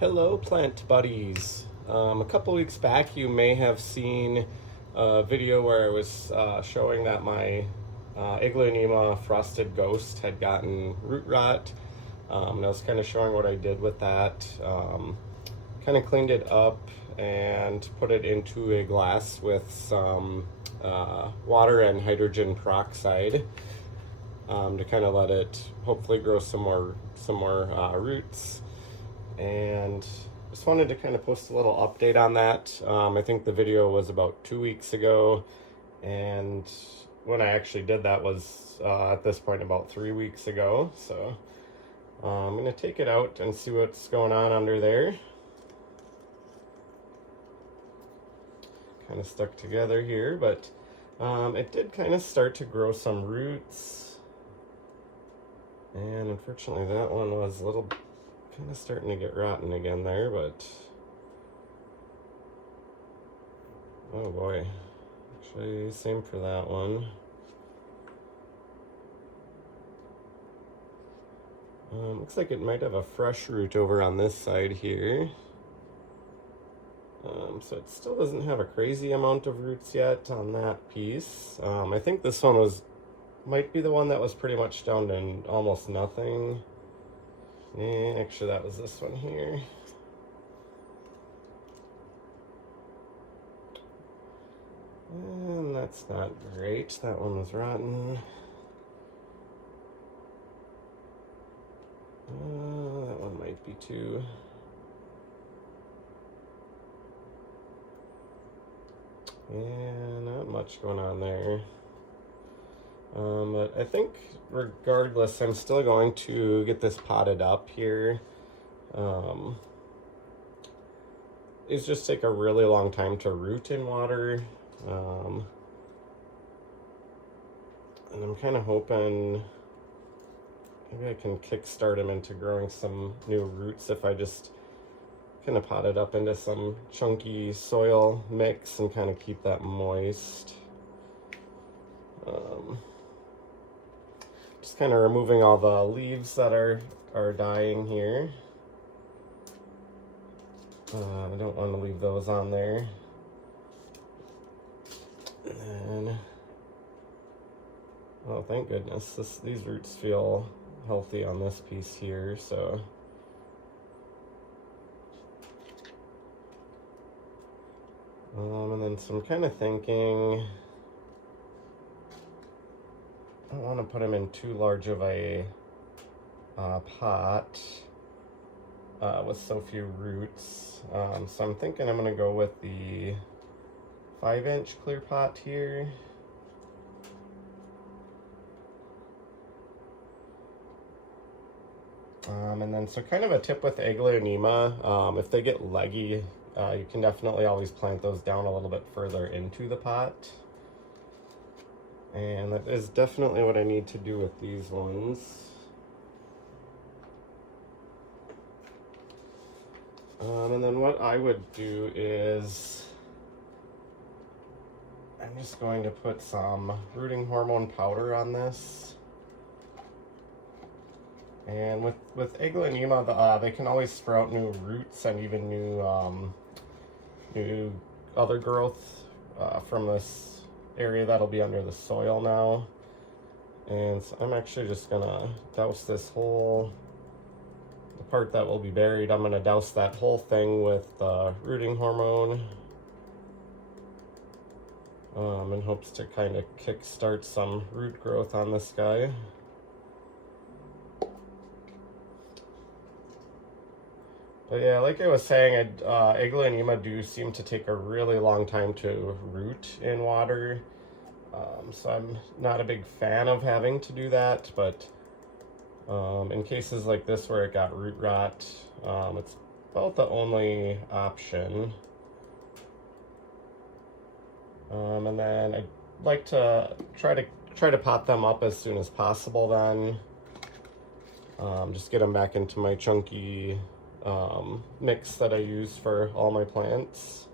Hello, plant buddies. A couple weeks back, you may have seen a video where I was showing that my Aglaonema Frosted Ghost had gotten root rot. And I was kind of showing what I did with that. Kind of cleaned it up and put it into a glass with some water and hydrogen peroxide to kind of let it hopefully grow some more roots. And just wanted to kind of post a little update on that. I think the video was about 2 weeks ago, and when I actually did that was at this point about 3 weeks ago. So I'm gonna take it out and see what's going on under there. Kind of stuck together here, but it did kind of start to grow some roots, and unfortunately that one was a little kind of starting to get rotten again there, but oh boy, actually same for that one. Looks like it might have a fresh root over on this side here. So it still doesn't have a crazy amount of roots yet on that piece. I think this one might be the one that was pretty much down to almost nothing. Actually, that was this one here. And that's not great. That one was rotten. That one might be too. Yeah, not much going on there. But I think regardless, I'm still going to get this potted up here. These just take a really long time to root in water. And I'm kind of hoping maybe I can kickstart them into growing some new roots if I just kind of pot it up into some chunky soil mix and kind of keep that moist. Just kind of removing all the leaves that are dying here. I don't want to leave those on there. And then, oh, thank goodness, these roots feel healthy on this piece here, so. And then so I'm kind of thinking, I don't want to put them in too large of a pot with so few roots. So I'm thinking I'm going to go with the 5-inch clear pot here. And then so kind of a tip with Aglaonema, if they get leggy, you can definitely always plant those down a little bit further into the pot. And that is definitely what I need to do with these ones. And then what I would do is I'm just going to put some rooting hormone powder on this. And with Aglaonema, they can always sprout new roots and even new other growth from this area that'll be under the soil now. And so I'm actually just gonna douse this the part that will be buried, I'm gonna douse that whole thing with rooting hormone in hopes to kind of kickstart some root growth on this guy. But yeah, like I was saying, Aglaonema do seem to take a really long time to root in water. So I'm not a big fan of having to do that, but in cases like this where it got root rot, it's about the only option. And then I'd like to try to pot them up as soon as possible then. Just get them back into my chunky mix that I use for all my plants.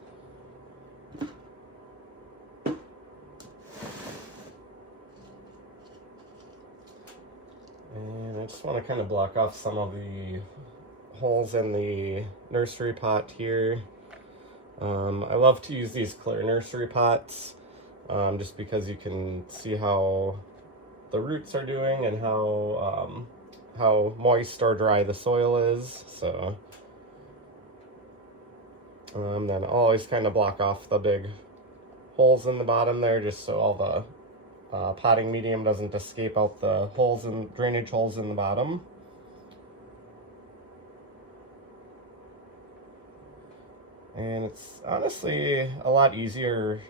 And I just want to kind of block off some of the holes in the nursery pot here. I love to use these clear nursery pots just because you can see how the roots are doing and how moist or dry the soil is. So then I'll always kind of block off the big holes in the bottom there just so all the potting medium doesn't escape out the holes and drainage holes in the bottom. And it's honestly a lot easier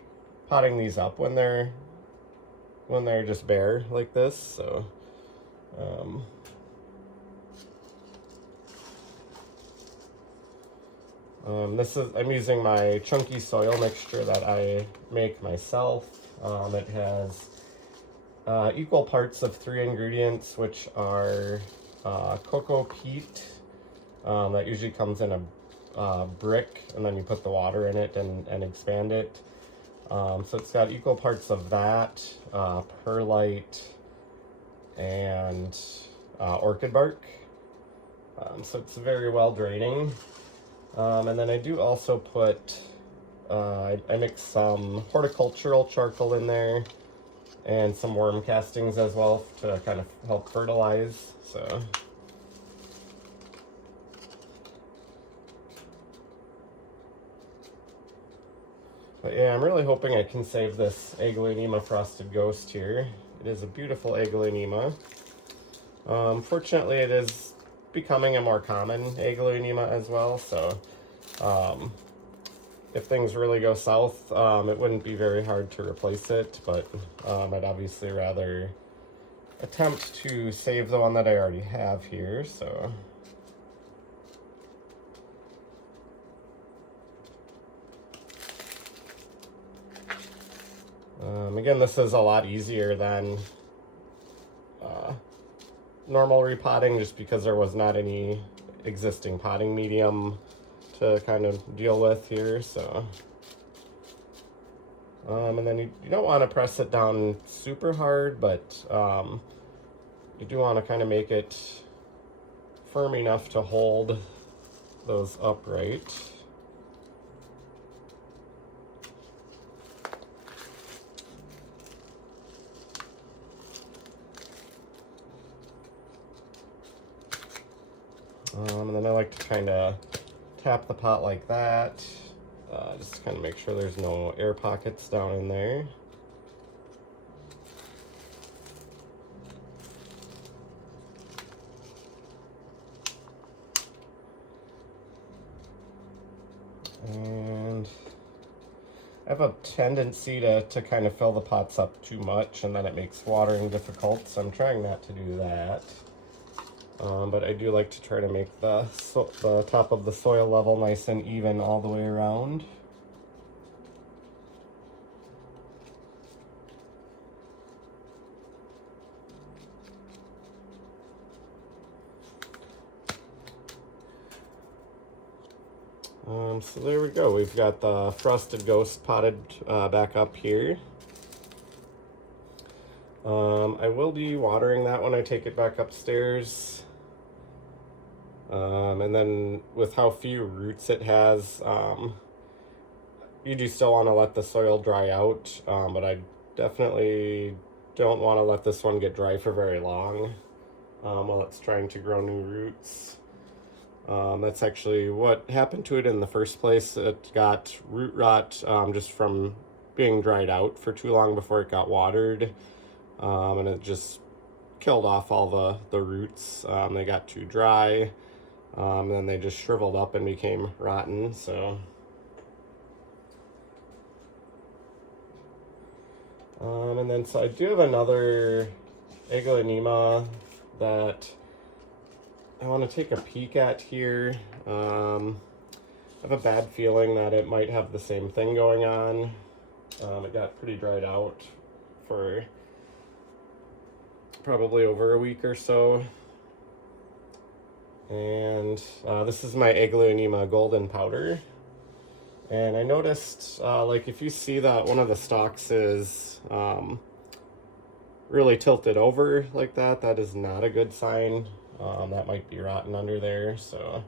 potting these up when they're just bare like this. So I'm using my chunky soil mixture that I make myself. It has equal parts of 3 ingredients, which are cocoa peat that usually comes in a brick, and then you put the water in it and expand it. So it's got equal parts of that, perlite, and orchid bark. So it's very well draining. And then I do also put, I mix some horticultural charcoal in there and some worm castings as well to kind of help fertilize. So but yeah, I'm really hoping I can save this Aglaonema Frosted Ghost here. It is a beautiful Aglaonema. Fortunately, it is becoming a more common Aglaonema as well, so if things really go south, it wouldn't be very hard to replace it, but I'd obviously rather attempt to save the one that I already have here, so. Again, this is a lot easier than normal repotting just because there was not any existing potting medium to kind of deal with here, so. And then you don't want to press it down super hard, but you do want to kind of make it firm enough to hold those upright. And then I like to kind of tap the pot like that, just kind of make sure there's no air pockets down in there. And I have a tendency to kind of fill the pots up too much, and then it makes watering difficult, so I'm trying not to do that. But I do like to try to make the top of the soil level nice and even all the way around. So there we go. We've got the Frosted Ghost potted back up here. I will be watering that when I take it back upstairs. And then with how few roots it has, you do still want to let the soil dry out, but I definitely don't want to let this one get dry for very long while it's trying to grow new roots. That's actually what happened to it in the first place. It got root rot just from being dried out for too long before it got watered, and it just killed off all the roots. They got too dry, and then they just shriveled up and became rotten. So and then so I do have another Aglaonema that I want to take a peek at here. I have a bad feeling that it might have the same thing going on. It got pretty dried out for probably over a week or so. And this is my Aglaonema Golden Powder. And I noticed, like if you see that one of the stalks is really tilted over like that, that is not a good sign. that might be rotten under there, so.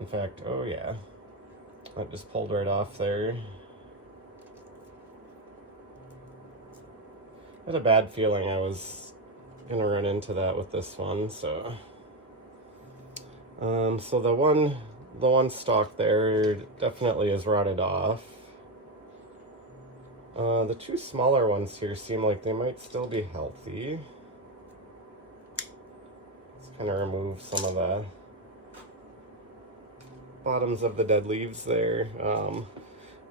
In fact, oh yeah, that just pulled right off there. I had a bad feeling I was gonna run into that with this one, so. So the one stalk there definitely is rotted off. The two smaller ones here seem like they might still be healthy. Let's kind of remove some of the bottoms of the dead leaves there.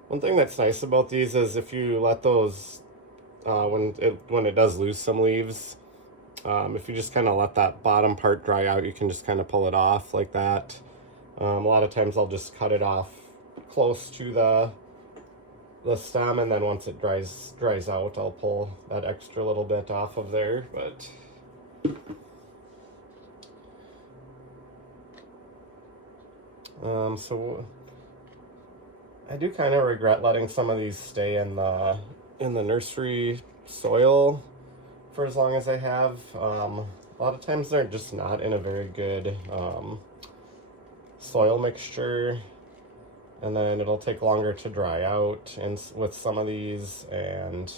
One thing that's nice about these is if you let those, when it does lose some leaves, if you just kind of let that bottom part dry out, you can just kind of pull it off like that. A lot of times I'll just cut it off close to the stem, and then once it dries out, I'll pull that extra little bit off of there. But so I do kind of regret letting some of these stay in the nursery soil for as long as I have. A lot of times they're just not in a very good soil mixture, and then it'll take longer to dry out and with some of these, and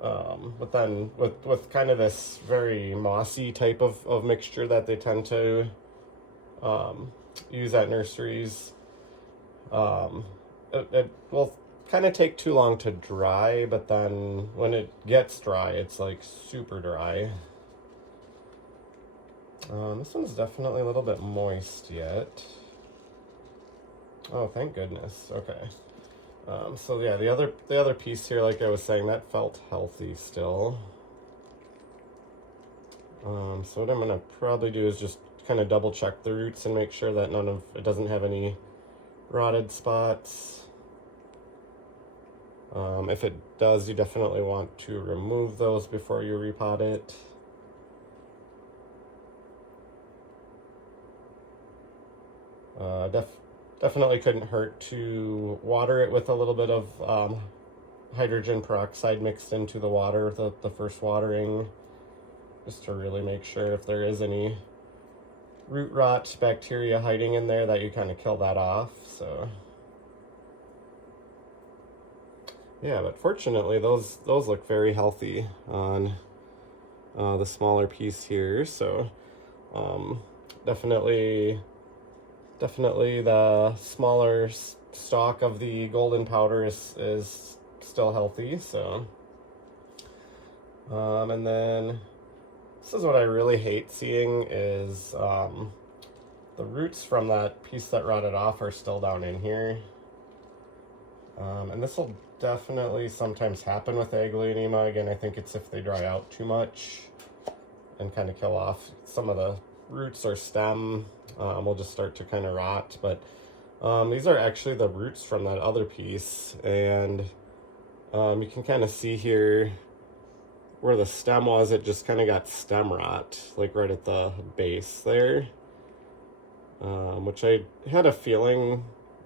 but then with kind of this very mossy type of mixture that they tend to use at nurseries, it will kind of take too long to dry, but then when it gets dry, it's like super dry. This one's definitely a little bit moist yet. Oh, thank goodness. Okay. So yeah, the other piece here, like I was saying, that felt healthy still. So what I'm gonna probably do is just kind of double check the roots and make sure that it doesn't have any rotted spots. If it does, you definitely want to remove those before you repot it. Definitely couldn't hurt to water it with a little bit of hydrogen peroxide mixed into the water, the first watering, just to really make sure if there is any root rot bacteria hiding in there that you kind of kill that off. So yeah, but fortunately those look very healthy on the smaller piece here. So definitely the smaller stalk of the golden powder is still healthy. So and then this is what I really hate seeing is the roots from that piece that rotted off are still down in here. And this will definitely sometimes happen with Aglaonema. Again, I think it's if they dry out too much and kind of kill off some of the roots or stem, will just start to kind of rot. But these are actually the roots from that other piece, and you can kind of see here where the stem was, it just kind of got stem rot, like right at the base there, which I had a feeling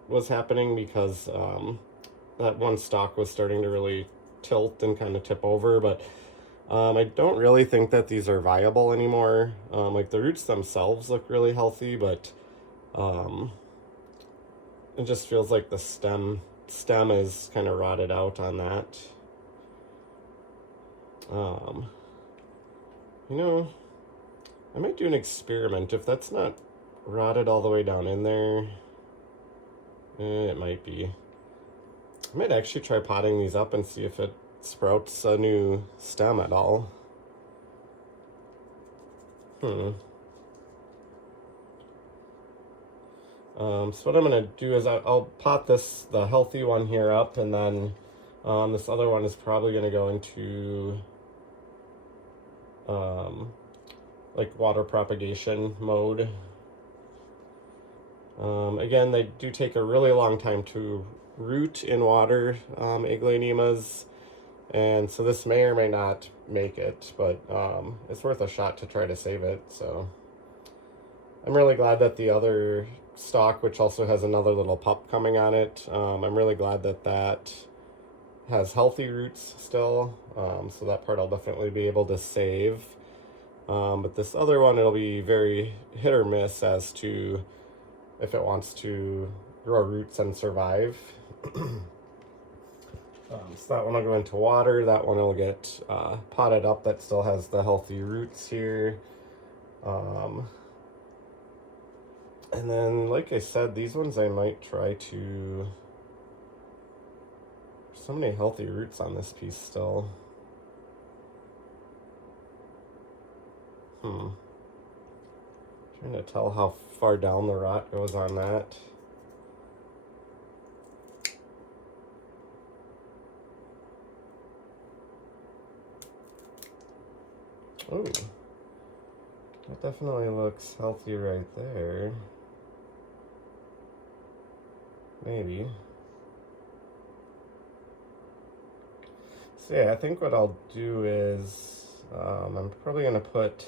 was happening because that one stalk was starting to really tilt and kind of tip over. But I don't really think that these are viable anymore. Like the roots themselves look really healthy, but it just feels like the stem is kind of rotted out on that. You know, I might do an experiment. If that's not rotted all the way down in there, it might be. I might actually try potting these up and see if it sprouts a new stem at all. So what I'm gonna do is I'll pot the healthy one here up, and then this other one is probably gonna go into like water propagation mode. Again, they do take a really long time to root in water, Aglaonemas, and so this may or may not make it, but it's worth a shot to try to save it. So I'm really glad that the other stalk, which also has another little pup coming on it, I'm really glad that has healthy roots still, so that part I'll definitely be able to save. But this other one, it'll be very hit or miss as to if it wants to grow roots and survive. So that one will go into water. That one will get potted up. That still has the healthy roots here. And then, like I said, these ones I might try to... So many healthy roots on this piece still. Trying to tell how far down the rot goes on that. Oh, that definitely looks healthy right there. Maybe. So yeah, I think what I'll do is I'm probably going to put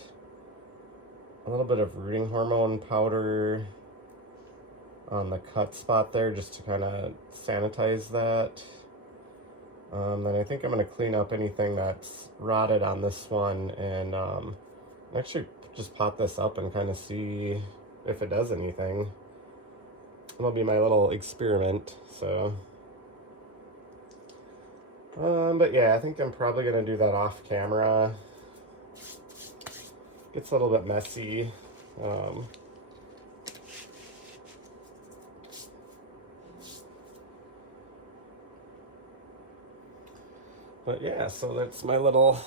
a little bit of rooting hormone powder on the cut spot there just to kind of sanitize that. Then I think I'm going to clean up anything that's rotted on this one and actually just pot this up and kind of see if it does anything. It'll be my little experiment, so. But yeah, I think I'm probably going to do that off camera. Gets a little bit messy. But yeah, so that's my little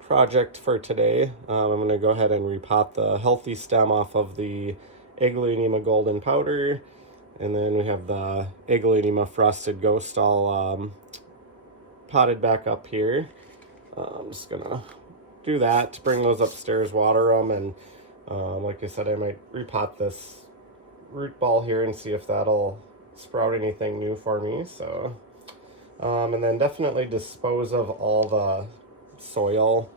project for today. I'm going to go ahead and repot the healthy stem off of the Aglaonema Golden powder. And then we have the Aglaonema Frosted Ghost all potted back up here. I'm just going to do that, bring those upstairs, water them, and like I said, I might repot this root ball here and see if that'll sprout anything new for me. So, and then definitely dispose of all the soil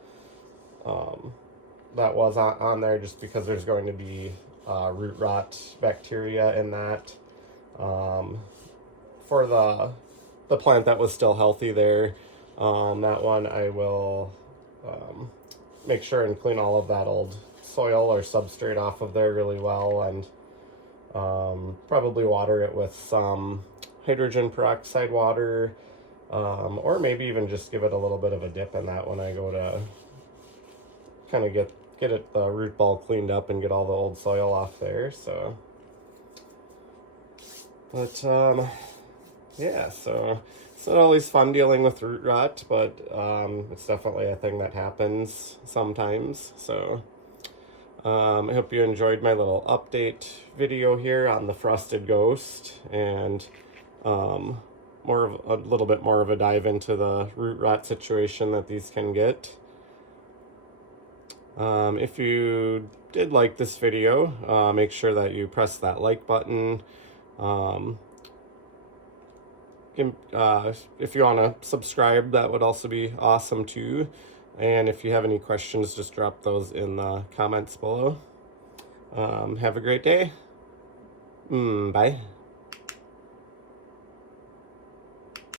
that was on there, just because there's going to be root rot bacteria in that. For the plant that was still healthy there, that one I will make sure and clean all of that old soil or substrate off of there really well, and probably water it with some hydrogen peroxide water, or maybe even just give it a little bit of a dip in that when I go to kind of get it the root ball cleaned up and get all the old soil off there. So, but yeah, so it's not always fun dealing with root rot, but it's definitely a thing that happens sometimes. So I hope you enjoyed my little update video here on the Frosted Ghost, and a little bit more of a dive into the root rot situation that these can get. If you did like this video, make sure that you press that like button. If you want to subscribe, that would also be awesome too. And if you have any questions, just drop those in the comments below. Have a great day. Bye.